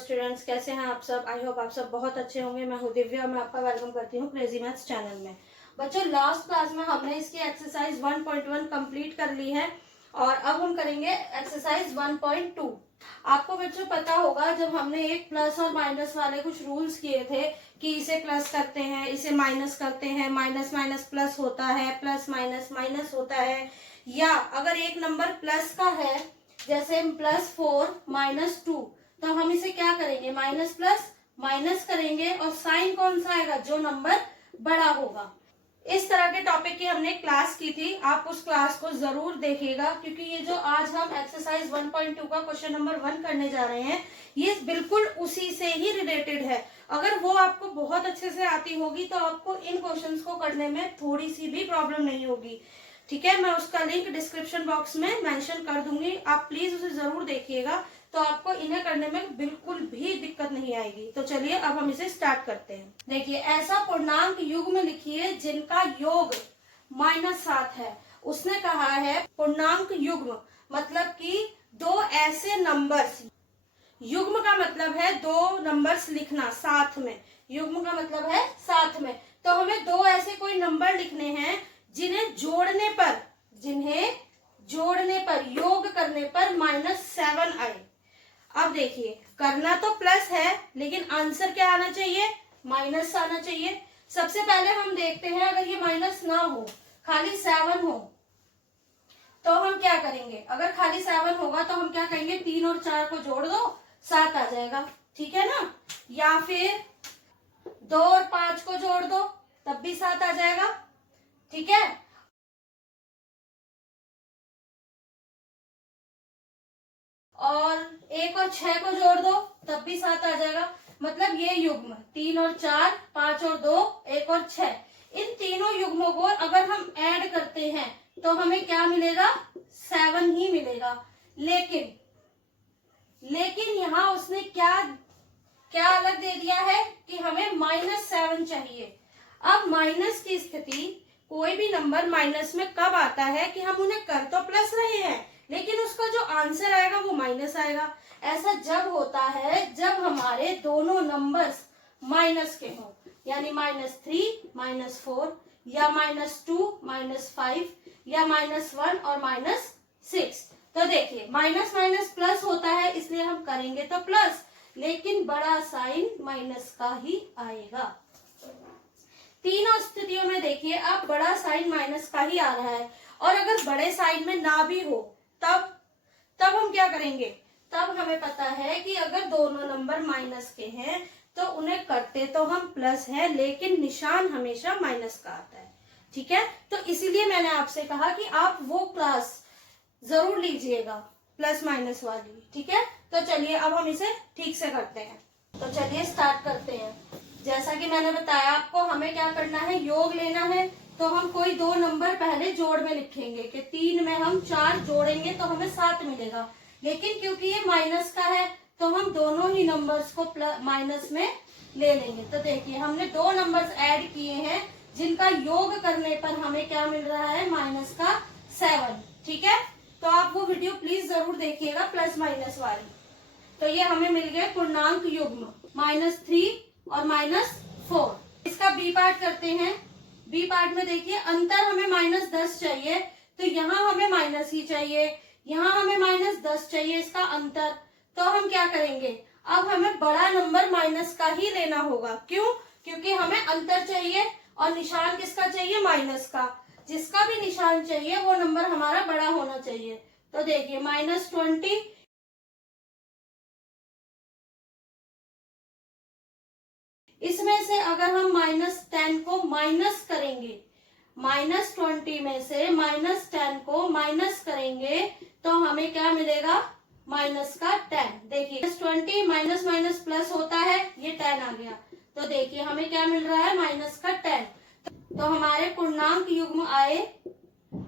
Students, कैसे हैं आप सब। आई होप आप सब बहुत अच्छे होंगे। मैं हूँ दिव्या, मैं आपका वेलकम करती हूँ क्रेजी मैथ्स चैनल में। बच्चों, लास्ट क्लास में हमने इसकी एक्सरसाइज 1.1 कंप्लीट कर ली है और अब हम करेंगे एक्सरसाइज 1.2। आपको बच्चों पता होगा, जब हमने एक प्लस और माइनस वाले कुछ रूल्स किए थे कि इसे प्लस करते हैं, इसे माइनस करते हैं, माइनस माइनस प्लस होता है, प्लस माइनस माइनस होता है, या अगर एक नंबर प्लस का है जैसे +4 -2, तो हम इसे क्या करेंगे, माइनस प्लस माइनस करेंगे और साइन कौन सा आएगा, जो नंबर बड़ा होगा। इस तरह के टॉपिक की हमने क्लास की थी, आप उस क्लास को जरूर देखिएगा, क्योंकि ये जो आज हम एक्सरसाइज 1.2 का क्वेश्चन नंबर 1 करने जा रहे हैं, ये बिल्कुल उसी से ही रिलेटेड है। अगर वो आपको बहुत अच्छे से आती होगी तो आपको इन क्वेश्चंस को करने में थोड़ी सी भी प्रॉब्लम नहीं होगी। ठीक है, मैं उसका लिंक डिस्क्रिप्शन बॉक्स में मेंशन कर दूंगी, आप प्लीज उसे जरूर देखिएगा, तो आपको इन्हें करने में बिल्कुल भी दिक्कत नहीं आएगी। तो चलिए अब हम इसे स्टार्ट करते हैं। देखिए, ऐसा पूर्णांक युग्म लिखिए जिनका योग -7 है। उसने कहा है पूर्णांक युग्म मतलब कि दो ऐसे नंबर्स, युग्म का मतलब है दो नंबर्स लिखना साथ में, युग्म का मतलब है साथ में। तो हमें दो ऐसे कोई नंबर लिखने हैं जिन्हें जोड़ने पर योग करने पर -7 आए। अब देखिए, करना तो प्लस है लेकिन आंसर क्या आना चाहिए, माइनस आना चाहिए। सबसे पहले हम देखते हैं, अगर ये माइनस ना हो, खाली 7 हो, तो हम क्या करेंगे। अगर खाली 7 होगा तो हम क्या कहेंगे, 3 और 4 को जोड़ दो, 7 आ जाएगा। ठीक है ना, या फिर 2 और 5 को जोड़ दो, तब भी 7 आ जाएगा। ठीक है, और 1 और 6 को जोड़ दो, तब भी 7 आ जाएगा। मतलब ये युग्म 3 और 4, 5 और 2, 1 और 6, इन तीनों युग्मों को अगर हम ऐड करते हैं तो हमें क्या मिलेगा, 7 ही मिलेगा। लेकिन यहाँ उसने क्या अलग दे दिया है कि हमें -7 चाहिए। अब माइनस की स्थिति, कोई भी नंबर माइनस में कब आता है कि हम उन्हें कर तो प्लस रहे हैं लेकिन उसका जो आंसर आएगा वो माइनस आएगा। ऐसा जब होता है जब हमारे दोनों नंबर्स माइनस के हों, यानी -3 -4, या -2 -5, या -1 और -6। तो देखिए, माइनस माइनस प्लस होता है, इसलिए हम करेंगे तो प्लस, लेकिन बड़ा साइन माइनस का ही आएगा। तीनों स्थितियों में देखिए, अब बड़ा साइन माइनस का ही आ रहा है। और अगर बड़े साइन में ना भी हो तब हम क्या करेंगे, तब हमें पता है कि अगर दोनों नंबर माइनस के हैं तो उन्हें करते तो हम प्लस है, लेकिन निशान हमेशा माइनस का आता है। ठीक है, तो इसीलिए मैंने आपसे कहा कि आप वो क्लास जरूर लीजिएगा, प्लस माइनस वाली। ठीक है, तो चलिए अब हम इसे ठीक से करते हैं। तो चलिए स्टार्ट करते हैं। जैसा कि मैंने बताया आपको, हमें क्या करना है, योग लेना है। तो हम कोई दो नंबर पहले जोड़ में लिखेंगे कि 3 में हम 4 जोड़ेंगे तो हमें 7 मिलेगा। लेकिन क्योंकि ये माइनस का है तो हम दोनों ही नंबर्स को माइनस में ले लेंगे। तो देखिए, हमने दो नंबर्स ऐड किए हैं जिनका योग करने पर हमें क्या मिल रहा है, -7। ठीक है, तो आप वो वीडियो प्लीज जरूर देखिएगा, प्लस माइनस वाली। तो ये हमें मिल गए पूर्णांक युग्म -3 और -4। इसका बी पार्ट करते हैं। बी पार्ट में देखिए, अंतर हमें -10 चाहिए, तो यहाँ हमें माइनस ही चाहिए, यहाँ हमें -10 चाहिए इसका अंतर। तो हम क्या करेंगे, अब हमें बड़ा नंबर माइनस का ही लेना होगा। क्यों, क्योंकि हमें अंतर चाहिए और निशान किसका चाहिए, माइनस का। जिसका भी निशान चाहिए वो नंबर हमारा बड़ा होना चाहिए। तो देखिए, -20, इसमें से अगर हम -10 को माइनस करेंगे, -20 में से -10 को माइनस करेंगे तो हमें क्या मिलेगा, माइनस का 10। देखिए, -20 माइनस माइनस प्लस होता है, ये 10 आ गया। तो देखिए हमें क्या मिल रहा है, माइनस का 10। तो हमारे पूर्णांक युग्म आए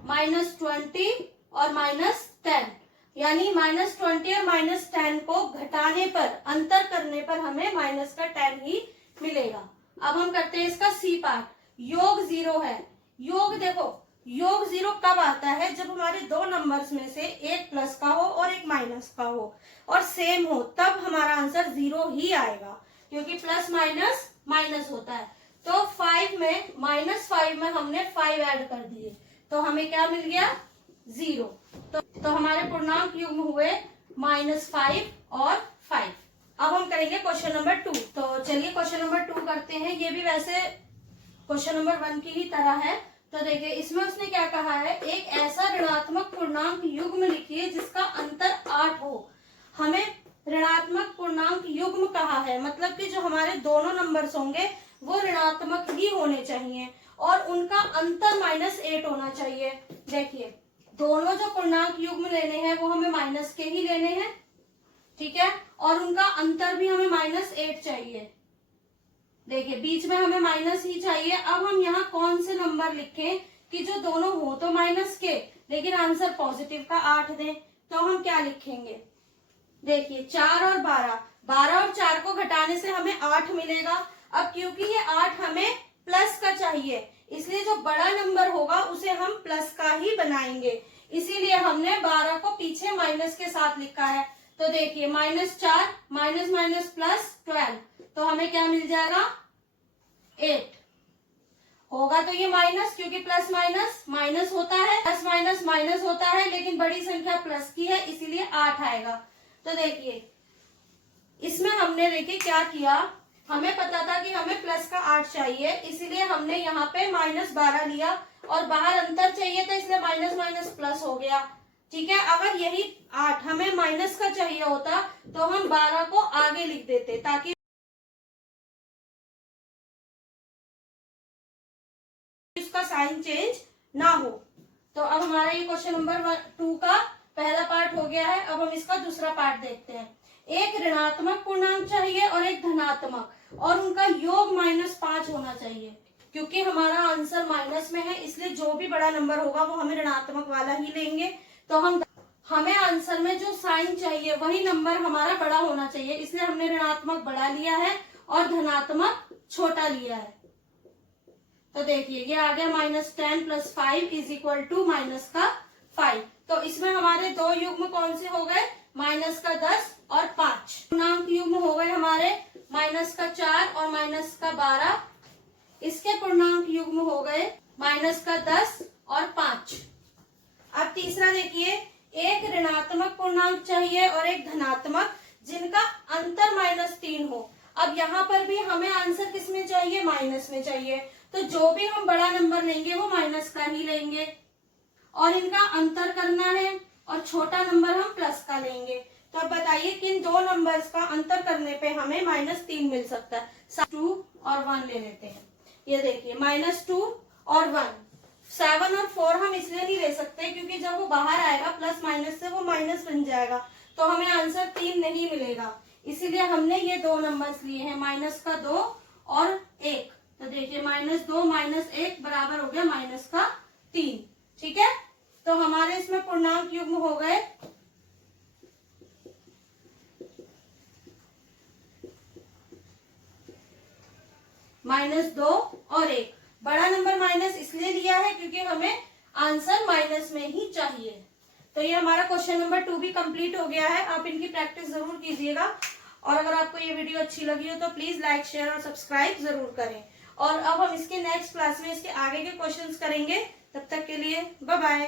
-20 और -10, यानी -20 और -10 को घटाने पर, अंतर करने पर हमें माइनस का 10 ही मिलेगा। अब हम करते हैं इसका सी पार्ट। योग 0 है, योग देखो योग 0 कब आता है? जब हमारे दो नंबर्स में से एक प्लस का हो और एक माइनस का हो और सेम हो, तब हमारा आंसर 0 ही आएगा, क्योंकि प्लस माइनस माइनस होता है। तो 5 में -5 में हमने 5 ऐड कर दिए, तो हमें क्या मिल गया? 0। तो हमारे पूर्णांक युग्म हुए -5 और 5। अब हम करेंगे क्वेश्चन नंबर 2। तो चलिए क्वेश्चन नंबर 2 करते हैं। ये भी वैसे क्वेश्चन नंबर 1 की ही तरह है। तो देखिए इसमें उसने क्या कहा है, एक ऐसा ऋणात्मक पूर्णांक युग्म लिखिए जिसका अंतर 8 हो। हमें ऋणात्मक पूर्णांक युग्म कहा है, मतलब कि जो हमारे दोनों नंबर्स होंगे वो ऋणात्मक ही होने चाहिए और उनका अंतर -8 होना चाहिए। देखिए दोनों जो पूर्णांक युग्म लेने हैं वो हमें माइनस के ही लेने हैं, ठीक है, और उनका अंतर भी हमें -8 चाहिए। देखिए बीच में हमें माइनस ही चाहिए। अब हम यहाँ कौन से नंबर लिखें कि जो दोनों हो तो माइनस के लेकिन आंसर पॉजिटिव का 8 दें? तो हम क्या लिखेंगे? देखिए 4 और 12, 12 और 4 को घटाने से हमें 8 मिलेगा। अब क्योंकि ये 8 हमें प्लस का चाहिए, इसलिए जो बड़ा नंबर होगा उसे हम प्लस का ही बनाएंगे, इसीलिए हमने 12 को पीछे माइनस के साथ लिखा है। तो देखिए -4 माइनस माइनस प्लस 12, तो हमें क्या मिल जाएगा? 8 होगा। तो ये माइनस, क्योंकि प्लस माइनस माइनस होता है, प्लस माइनस माइनस होता है, लेकिन बड़ी संख्या प्लस की है इसीलिए 8 आएगा। तो देखिए इसमें हमने देखिए क्या किया, हमें पता था कि हमें प्लस का 8 चाहिए, इसीलिए हमने यहाँ पे -12 लिया और बाहर अंतर चाहिए था, इसलिए माइनस माइनस प्लस हो गया, ठीक है। अगर यही 8 हमें माइनस का चाहिए होता तो हम 12 को आगे लिख देते ताकि उसका साइन चेंज ना हो। तो अब हमारा ये क्वेश्चन नंबर 2 का पहला पार्ट हो गया है। अब हम इसका दूसरा पार्ट देखते हैं। एक ऋणात्मक पूर्णांक चाहिए और एक धनात्मक, और उनका योग -5 होना चाहिए। क्योंकि हमारा आंसर माइनस में है, इसलिए जो भी बड़ा नंबर होगा वो हमें ऋणात्मक वाला ही लेंगे। तो हमें आंसर में जो साइन चाहिए वही नंबर हमारा बड़ा होना चाहिए, इसलिए हमने ऋणात्मक बड़ा लिया है और धनात्मक छोटा लिया है। तो देखिए ये आ गया -10 + 5 = -5। तो इसमें हमारे दो युग्म कौन से हो गए? -10 और 5। पूर्णांक युग्म हो गए हमारे -4 और -12। इसके पूर्णांक युग्म हो गए -10 और 5। अब तीसरा देखिए, एक ऋणात्मक पूर्णांक चाहिए और एक धनात्मक जिनका अंतर -3 हो। अब यहाँ पर भी हमें आंसर किस में चाहिए? माइनस में चाहिए। तो जो भी हम बड़ा नंबर लेंगे वो माइनस का ही लेंगे और इनका अंतर करना है और छोटा नंबर हम प्लस का लेंगे। तो अब बताइए किन दो नंबर्स का अंतर करने पे हमें -3 मिल सकता है? 2 और 1 ले लेते हैं। ये देखिए -2 और 1, 7 और 4 हम इसलिए नहीं ले सकते क्योंकि जब वो बाहर आएगा प्लस माइनस से वो माइनस बन जाएगा, तो हमें आंसर 3 नहीं मिलेगा। इसीलिए हमने ये दो नंबर्स लिए हैं, -2 और 1। तो देखिए -2 - 1 बराबर हो गया -3, ठीक है। तो हमारे इसमें पूर्णांक युग्म हो गए -2 और 1। बड़ा नंबर माइनस इसलिए लिया है क्योंकि हमें आंसर माइनस में ही चाहिए। तो ये हमारा क्वेश्चन नंबर 2 भी कंप्लीट हो गया है। आप इनकी प्रैक्टिस जरूर कीजिएगा और अगर आपको ये वीडियो अच्छी लगी हो तो प्लीज लाइक, शेयर और सब्सक्राइब जरूर करें। और अब हम इसके नेक्स्ट क्लास में इसके आगे के क्वेश्चंस करेंगे। तब तक के लिए बाय बाय।